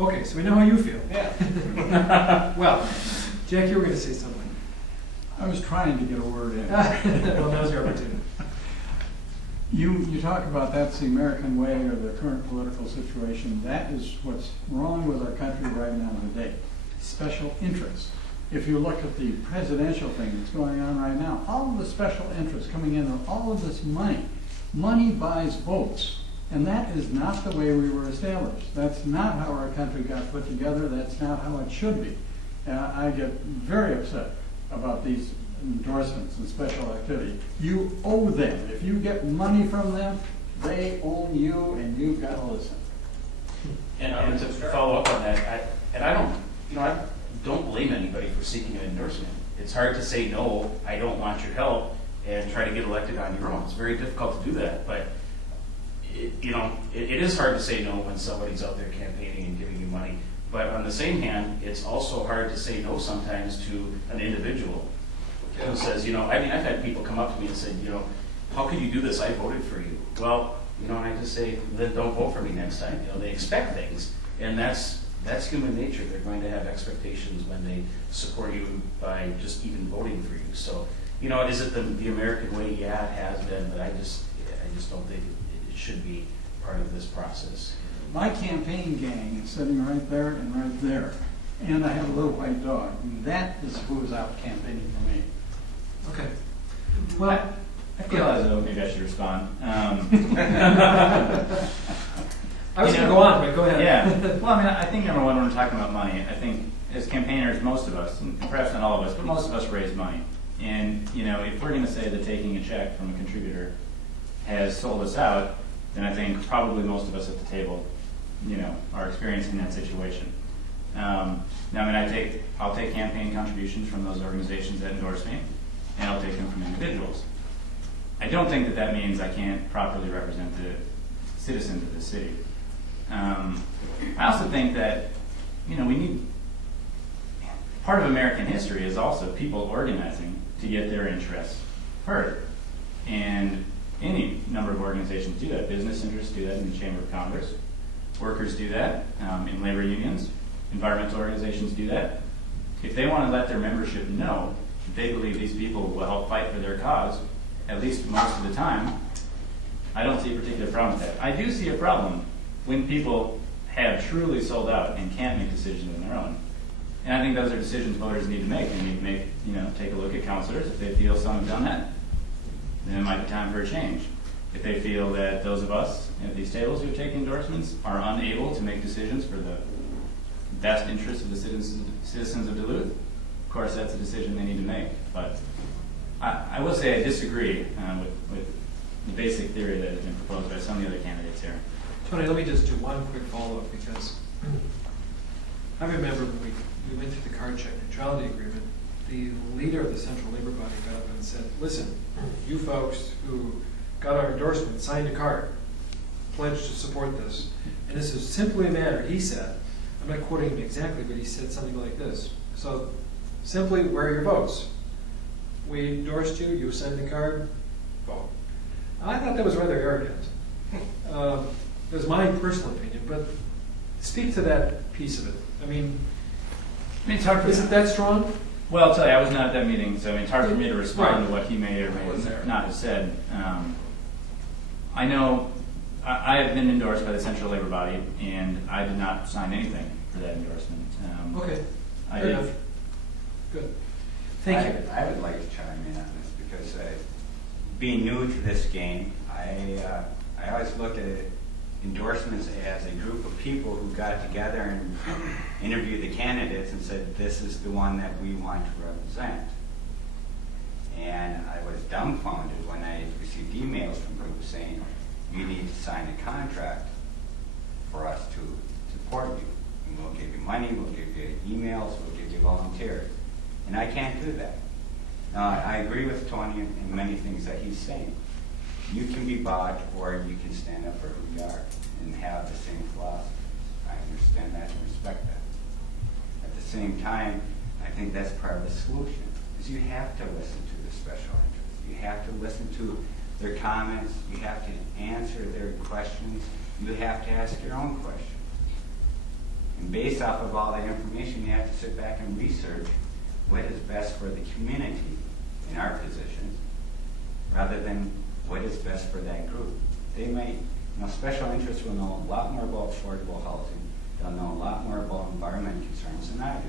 Okay, so we know how you feel. Yeah. Well, Jack, you were going to say something. I was trying to get a word in. Well, now's your opportunity. You talk about that's the American way or the current political situation. That is what's wrong with our country right now today. Special interests. If you look at the presidential thing that's going on right now, all of the special interests coming in, all of this money buys votes. And that is not the way we were established. That's not how our country got put together. That's not how it should be. I get very upset about these endorsements and special activity. You owe them. If you get money from them, they own you, and you've got to listen. And to follow up on that, I don't blame anybody for seeking an endorsement. It's hard to say no, I don't want your help, and try to get elected on your own. It's very difficult to do that, but it is hard to say no when somebody's out there campaigning and giving you money. But on the same hand, it's also hard to say no sometimes to an individual who says, I've had people come up to me and say, how could you do this? I voted for you. Well, and I just say, then don't vote for me next time. They expect things, and that's human nature. They're going to have expectations when they support you by just even voting for you. So, is it the American way? Yeah, it has been, but I just don't think it should be part of this process. My campaign gang is sitting right there and right there. And I have a little white dog. And that is who is out campaigning for me. Okay. Well, I feel as though maybe I should respond. I was going to go on, but go ahead. Yeah. Well, I think number one, when we're talking about money, I think as campaigners, most of us, and perhaps not all of us, but most of us raise money. And, if we're going to say that taking a check from a contributor has sold us out, then I think probably most of us at the table, are experiencing that situation. Now, I'll take campaign contributions from those organizations that endorse me, and I'll take them from individuals. I don't think that means I can't properly represent the citizens of the city. I also think that, we need, part of American history is also people organizing to get their interests heard. And any number of organizations do that. Business interests do that in the Chamber of Congress. Workers do that in labor unions. Environmental organizations do that. If they want to let their membership know that they believe these people will help fight for their cause, at least most of the time, I don't see a particular problem with that. I do see a problem when people have truly sold out and can't make decisions on their own. And I think those are decisions voters need to make. They need to make, take a look at counselors. If they feel some have done that, then it might be time for a change. If they feel that those of us at these tables who take endorsements are unable to make decisions for the best interests of the citizens of Duluth, of course that's a decision they need to make. But I will say I disagree with the basic theory that has been proposed by some of the other candidates here. Tony, let me just do one quick follow-up, because I remember when we went through the card check neutrality agreement, the leader of the Central Labor Body got up and said, listen, you folks who got our endorsement signed a card, pledged to support this. And this is simply a matter, he said, I'm not quoting him exactly, but he said something like this. So, simply, where are your votes? We endorsed you, you signed the card, vote. I thought that was rather arrogant. It was my personal opinion, but speak to that piece of it. It's hard for is it that strong? Well, I'll tell you, I was not at that meeting, so it's hard for me to respond Right. to what he may or may not have said. I know I have been endorsed by the Central Labor Body, and I did not sign anything for that endorsement. Okay, I fair did. enough. Good. Thank you. I would like to chime in on this because being new to this game, I always look at endorsements as a group of people who got together and interviewed the candidates and said, this is the one that we want to represent. And I was dumbfounded when I received emails from groups saying, you need to sign a contract for us to support you. And we'll give you money, we'll give you emails, we'll give you volunteers. And I can't do that. Now, I agree with Tony in many things that he's saying. You can be bought, or you can stand up for who you are and have the same philosophy. I understand that and respect that. At the same time, I think that's part of the solution, is you have to listen to the special interests. You have to listen to their comments. You have to answer their questions. You have to ask your own questions. And And based off of all that information, you have to sit back and research what is best for the community in our positions, rather than what is best for that group. They might, special interests will know a lot more about affordable housing. They'll know a lot more about environment concerns than I do.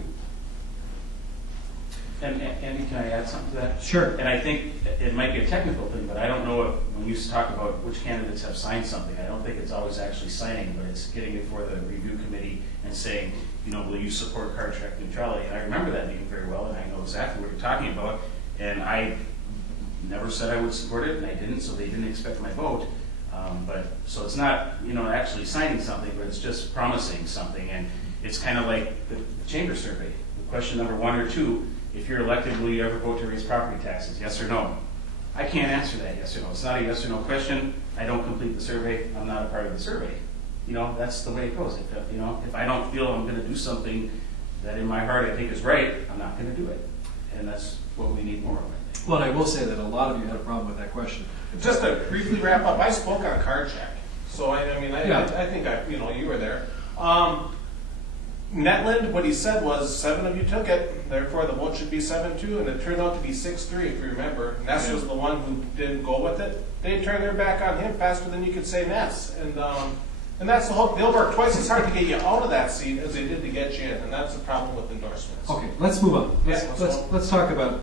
And Andy, can I add something to that? Sure. And I think it might be a technical thing, but I don't know if, when you talk about which candidates have signed something, I don't think it's always actually signing, but it's getting it for the review committee and saying, will you support car track neutrality? And I remember that meeting very well, and I know exactly what you're talking about. And I never said I would support it, and I didn't, so they didn't expect my vote. So it's not, actually signing something, but it's just promising something. And it's kind of like the chamber survey. The question number 1 or 2, if you're elected, will you ever vote to raise property taxes? Yes or no? I can't answer that yes or no. It's not a yes or no question. I don't complete the survey. I'm not a part of the survey. That's the way it goes. If I don't feel I'm going to do something that in my heart I think is right, I'm not going to do it. And that's what we need more of, I think. Well, and I will say that a lot of you had a problem with that question. Just to briefly wrap up, I spoke on card check, so I think you were there. Netland, what he said was 7 of you took it, therefore the vote should be 7-2, and it turned out to be 6-3, if you remember. Ness was the one who didn't go with it. They turned their back on him faster than you could say Ness, and that's the whole. They'll work twice as hard to get you out of that seat as they did to get you in, and that's the problem with endorsements. Okay, let's move on. Let's talk about